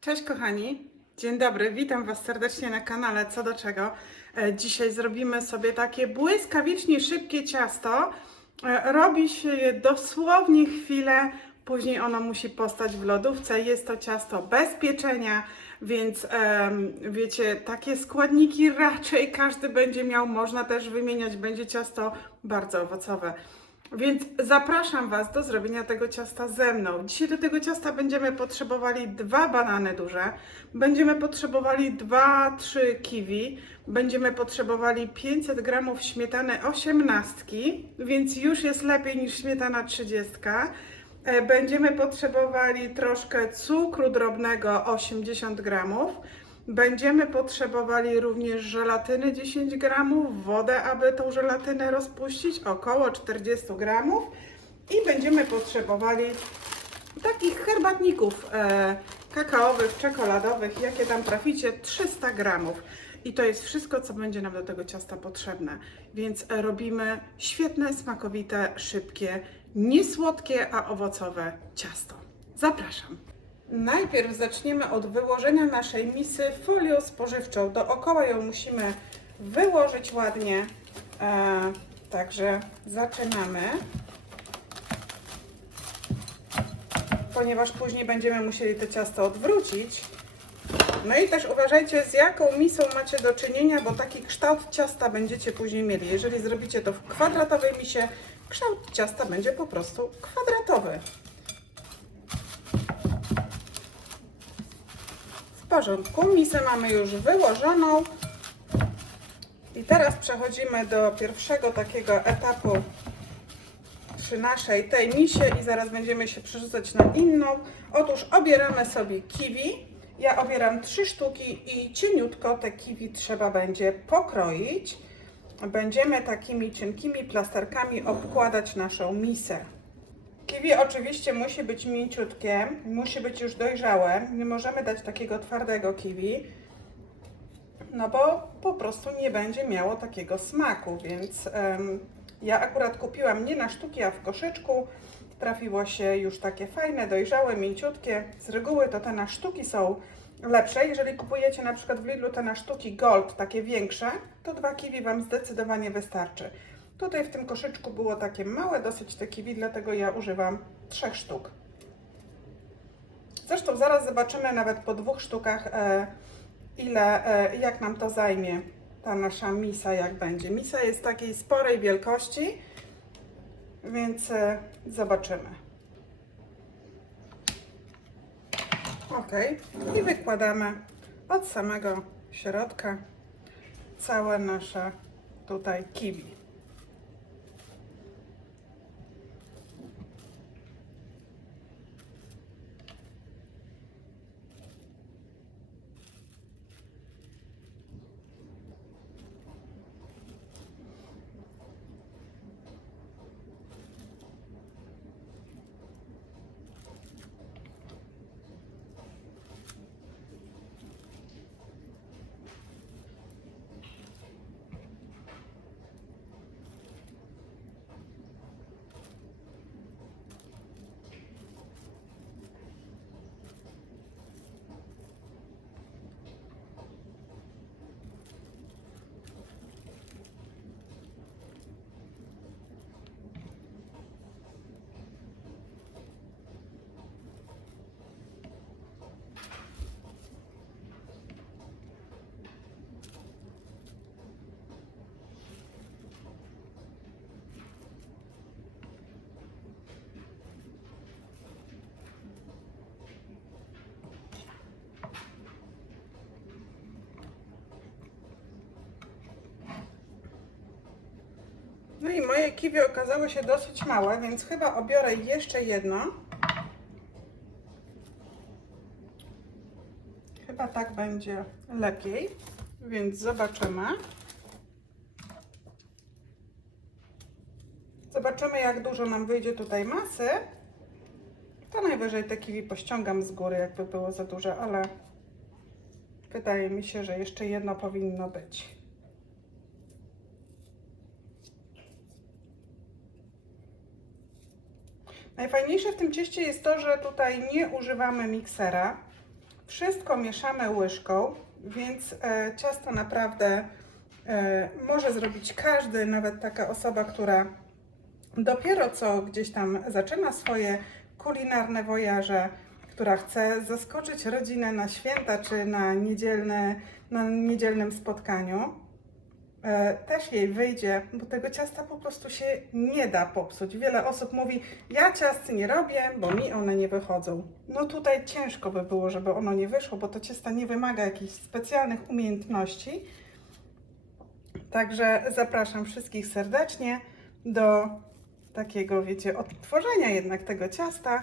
Cześć kochani, dzień dobry, witam Was serdecznie na kanale Co do czego. E, Dzisiaj zrobimy sobie takie błyskawicznie szybkie ciasto. E, Robi się je dosłownie chwilę, później ono musi postać w lodówce. Jest to ciasto bez pieczenia, więc em, wiecie, takie składniki raczej każdy będzie miał, można też wymieniać, będzie ciasto bardzo owocowe. Więc zapraszam Was do zrobienia tego ciasta ze mną. Dzisiaj do tego ciasta będziemy potrzebowali dwa banany duże, będziemy potrzebowali dwa, trzy kiwi, będziemy potrzebowali 500 gramów śmietany osiemnastki, więc już jest lepiej niż śmietana 30. E, Będziemy potrzebowali troszkę cukru drobnego 80 gramów. Będziemy potrzebowali również żelatyny 10 gramów, wodę, aby tą żelatynę rozpuścić, około 40 gramów. I będziemy potrzebowali takich herbatników e, kakaowych, czekoladowych, jakie tam traficie, 300 gramów. I to jest wszystko, co będzie nam do tego ciasta potrzebne. Więc robimy świetne, smakowite, szybkie, niesłodkie, a owocowe ciasto. Zapraszam. Najpierw zaczniemy od wyłożenia naszej misy folią spożywczą. Dookoła ją musimy wyłożyć ładnie. E, także zaczynamy. Ponieważ później będziemy musieli to ciasto odwrócić. No i też uważajcie, z jaką misą macie do czynienia, bo taki kształt ciasta będziecie później mieli. Jeżeli zrobicie to w kwadratowej misie, kształt ciasta będzie po prostu kwadratowy. W porządku, misę mamy już wyłożoną. I teraz przechodzimy do pierwszego takiego etapu przy naszej tej misie i zaraz będziemy się przerzucać na inną. Otóż obieramy sobie kiwi. Ja obieram trzy sztuki i cieniutko te kiwi trzeba będzie pokroić. Będziemy takimi cienkimi plasterkami obkładać naszą misę. Kiwi oczywiście musi być mięciutkie, musi być już dojrzałe. Nie możemy dać takiego twardego kiwi, no bo po prostu nie będzie miało takiego smaku, więc em, ja akurat kupiłam nie na sztuki, a w koszyczku. Trafiło się już takie fajne, dojrzałe, mięciutkie. Z reguły to te na sztuki są lepsze. Jeżeli kupujecie na przykład w Lidlu te na sztuki Gold, takie większe, to dwa kiwi Wam zdecydowanie wystarczy. Tutaj w tym koszyczku było takie małe dosyć te kiwi, dlatego ja używam trzech sztuk. Zresztą zaraz zobaczymy nawet po dwóch sztukach, e, ile, e, jak nam to zajmie ta nasza misa, jak będzie. Misa jest takiej sporej wielkości, więc e, zobaczymy. Ok, i wykładamy od samego środka całe nasze tutaj kiwi. No i moje kiwi okazały się dosyć małe, więc chyba obiorę jeszcze jedno. Chyba tak będzie lepiej, więc zobaczymy. Zobaczymy, jak dużo nam wyjdzie tutaj masy. To najwyżej te kiwi pościągam z góry, jakby było za duże, ale Wydaje mi się, że jeszcze jedno powinno być. Najfajniejsze w tym cieście jest to, że tutaj nie używamy miksera. Wszystko mieszamy łyżką, więc e, ciasto naprawdę e, może zrobić każdy, nawet taka osoba, która dopiero co gdzieś tam zaczyna swoje kulinarne wojaże, która chce zaskoczyć rodzinę na święta czy na, niedzielne, na niedzielnym spotkaniu. E, też jej wyjdzie, bo tego ciasta po prostu się nie da popsuć. Wiele osób mówi, ja ciasty nie robię, bo mi one nie wychodzą. No tutaj ciężko by było, żeby ono nie wyszło, bo to ciasto nie wymaga jakichś specjalnych umiejętności. Także zapraszam wszystkich serdecznie do takiego, wiecie, odtworzenia jednak tego ciasta,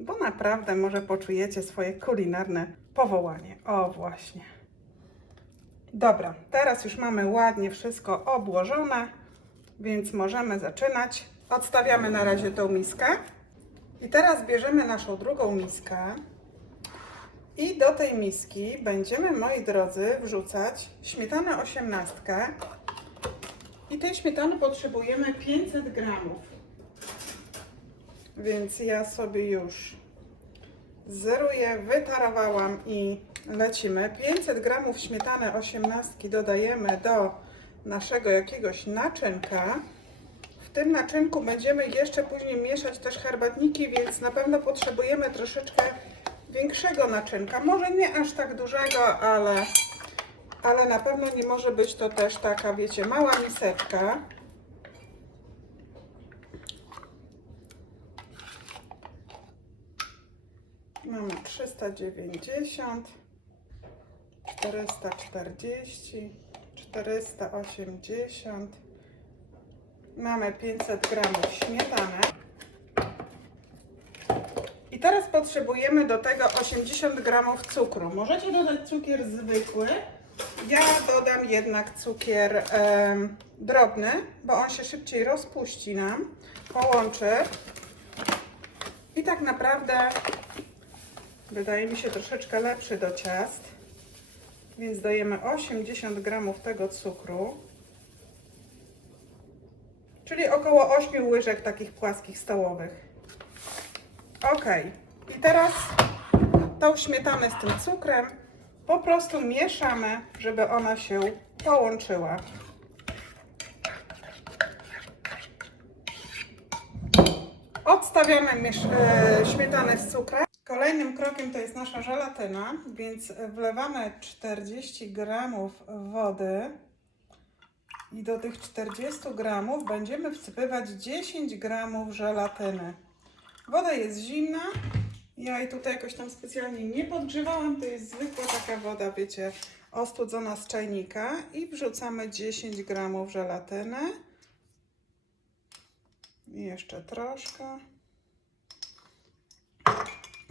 bo naprawdę może poczujecie swoje kulinarne powołanie. O, właśnie. Dobra, teraz już mamy ładnie wszystko obłożone, więc możemy zaczynać. Odstawiamy na razie tą miskę. I teraz bierzemy naszą drugą miskę. I do tej miski będziemy, moi drodzy, wrzucać śmietanę osiemnastkę. I tej śmietany potrzebujemy 500 gramów. Więc ja sobie już zeruję, wytarowałam i lecimy. 500 gramów śmietany 18 dodajemy do naszego jakiegoś naczynka. W tym naczynku będziemy jeszcze później mieszać też herbatniki, więc na pewno potrzebujemy troszeczkę większego naczynka. Może nie aż tak dużego, ale, ale na pewno nie może być to też taka, wiecie, mała miseczka. Mamy 390, 440, 480. Mamy 500 gramów śmietany. I teraz potrzebujemy do tego 80 gramów cukru. Możecie dodać cukier zwykły. Ja dodam jednak cukier em, drobny, bo on się szybciej rozpuści nam, połączy. I tak naprawdę wydaje mi się troszeczkę lepszy do ciast. Więc dajemy 80 gramów tego cukru. Czyli około 8 łyżek takich płaskich stołowych. Ok. I teraz tą śmietanę z tym cukrem po prostu mieszamy, żeby ona się połączyła. Odstawiamy e, śmietanę z cukrem. Kolejnym krokiem to jest nasza żelatyna, więc wlewamy 40 gramów wody i do tych 40 gramów będziemy wsypywać 10 gramów żelatyny. Woda jest zimna, ja jej tutaj jakoś tam specjalnie nie podgrzewałam, to jest zwykła taka woda, wiecie, ostudzona z czajnika i wrzucamy 10 gramów żelatyny. I jeszcze troszkę.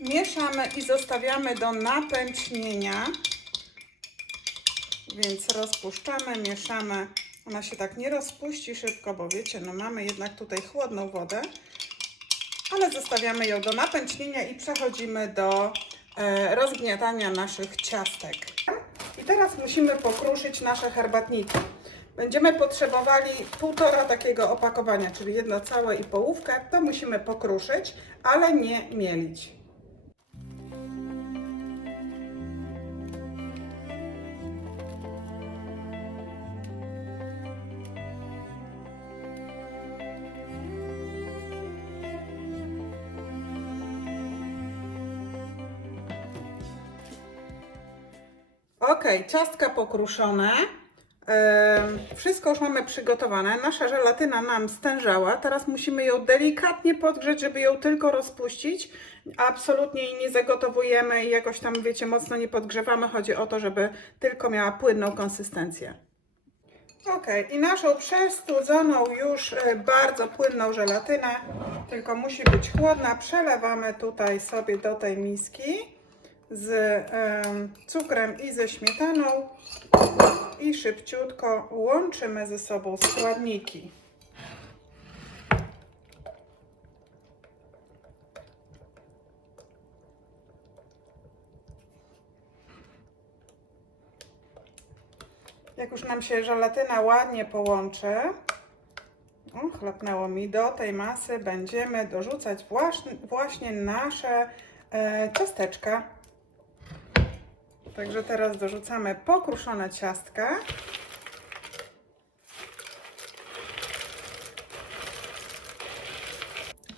Mieszamy i zostawiamy do napęcznienia. Więc rozpuszczamy, mieszamy. Ona się tak nie rozpuści szybko, bo wiecie, no mamy jednak tutaj chłodną wodę. Ale zostawiamy ją do napęcznienia i przechodzimy do e, rozgniatania naszych ciastek. I teraz musimy pokruszyć nasze herbatniki. Będziemy potrzebowali półtora takiego opakowania, czyli jedno całe i połówkę. To musimy pokruszyć, ale nie mielić. Ok, ciastka pokruszone. Wszystko już mamy przygotowane. Nasza żelatyna nam stężała. Teraz musimy ją delikatnie podgrzeć, żeby ją tylko rozpuścić. Absolutnie jej nie zagotowujemy i jakoś tam, wiecie, mocno nie podgrzewamy. Chodzi o to, żeby tylko miała płynną konsystencję. Ok, i naszą przestudzoną już e, bardzo płynną żelatynę, tylko musi być chłodna, przelewamy tutaj sobie do tej miski z em, cukrem i ze śmietaną i szybciutko łączymy ze sobą składniki. Jak już nam się żelatyna ładnie połączy, o, chlapnęło mi, do tej masy będziemy dorzucać właśnie, właśnie nasze e, ciasteczka. Także teraz dorzucamy pokruszone ciastka.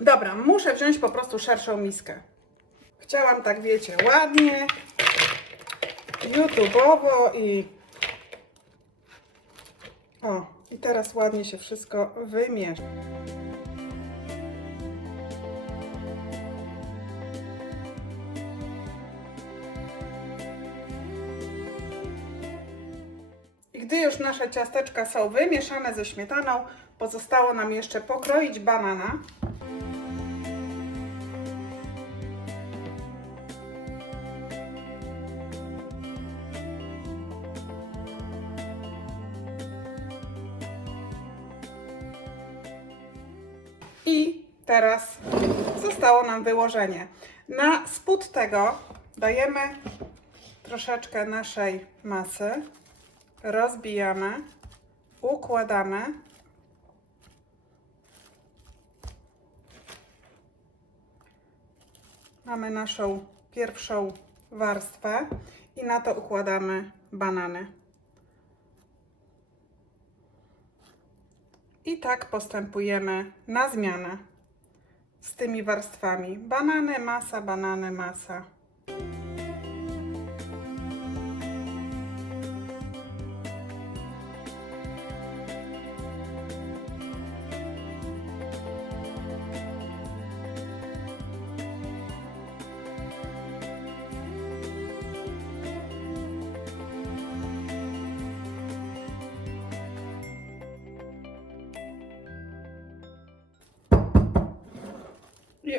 Dobra, muszę wziąć po prostu szerszą miskę. Chciałam tak, wiecie, ładnie, YouTubeowo i o, i teraz ładnie się wszystko wymiesza. Już nasze ciasteczka są wymieszane ze śmietaną, pozostało nam jeszcze pokroić banana. I teraz zostało nam wyłożenie. Na spód tego dajemy troszeczkę naszej masy, rozbijamy, układamy. Mamy naszą pierwszą warstwę i na to układamy banany. I tak postępujemy na zmianę z tymi warstwami. Banany, masa, banany, masa.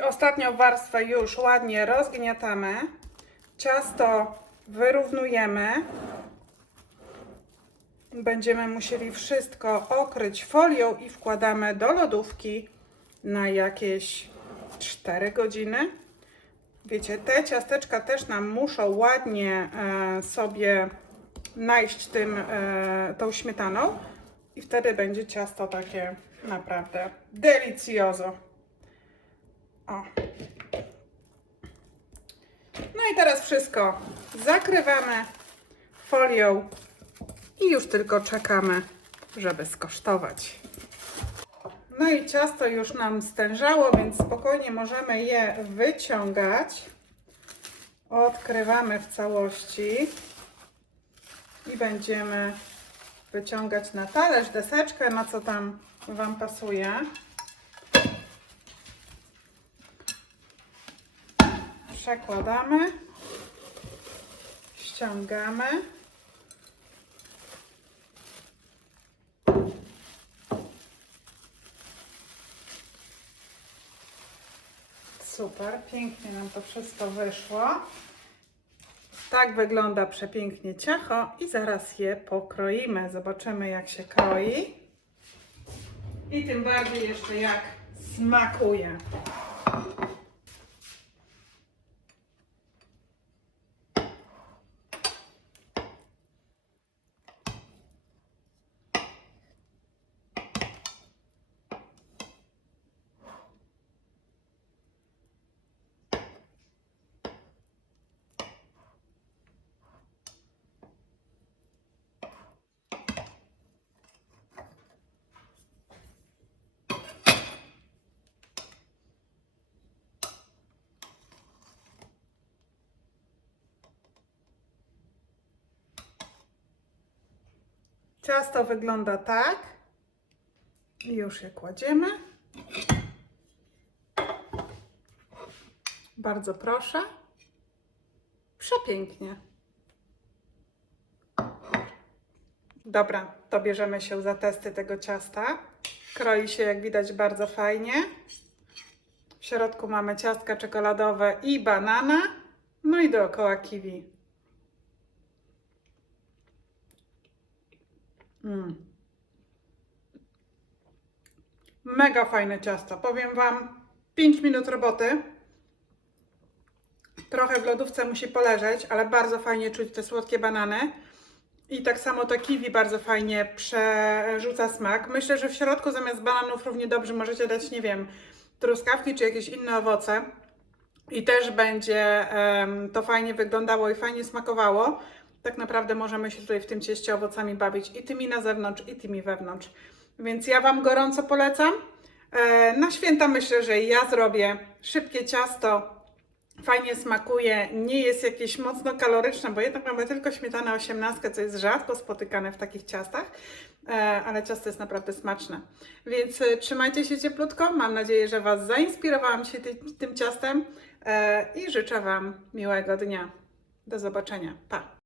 Ostatnią warstwę już ładnie rozgniatamy. Ciasto wyrównujemy. Będziemy musieli wszystko okryć folią i wkładamy do lodówki na jakieś 4 godziny. Wiecie, te ciasteczka też nam muszą ładnie e, sobie najść tym, e, tą śmietaną i wtedy będzie ciasto takie naprawdę delicioso. O. No i teraz wszystko zakrywamy folią i już tylko czekamy, żeby skosztować. No i ciasto już nam stężało, więc spokojnie możemy je wyciągać. Odkrywamy w całości i będziemy wyciągać na talerz, deseczkę, na co tam Wam pasuje. Przekładamy, ściągamy. Super, pięknie nam to wszystko wyszło. Tak wygląda przepięknie ciacho i zaraz je pokroimy. Zobaczymy jak się kroi. I tym bardziej jeszcze jak smakuje. Ciasto wygląda tak. Już je kładziemy. Bardzo proszę. Przepięknie. Dobra, to bierzemy się za testy tego ciasta. Kroi się, jak widać, bardzo fajnie. W środku mamy ciastka czekoladowe i banana. No i dookoła kiwi. Mm. Mega fajne ciasto. Powiem Wam, 5 minut roboty. Trochę w lodówce musi poleżeć, ale bardzo fajnie czuć te słodkie banany. I tak samo to kiwi bardzo fajnie przerzuca smak. Myślę, że w środku zamiast bananów równie dobrze możecie dać, nie wiem, truskawki czy jakieś inne owoce. I też będzie em, to fajnie wyglądało i fajnie smakowało. Tak naprawdę możemy się tutaj w tym cieście owocami bawić i tymi na zewnątrz, i tymi wewnątrz. Więc ja Wam gorąco polecam. E, na święta myślę, że ja zrobię szybkie ciasto. Fajnie smakuje, nie jest jakieś mocno kaloryczne, bo jednak mamy tylko śmietanę 18, co jest rzadko spotykane w takich ciastach, e, ale ciasto jest naprawdę smaczne. Więc e, trzymajcie się cieplutko, mam nadzieję, że Was zainspirowałam się ty, tym ciastem i życzę Wam miłego dnia. Do zobaczenia. Pa!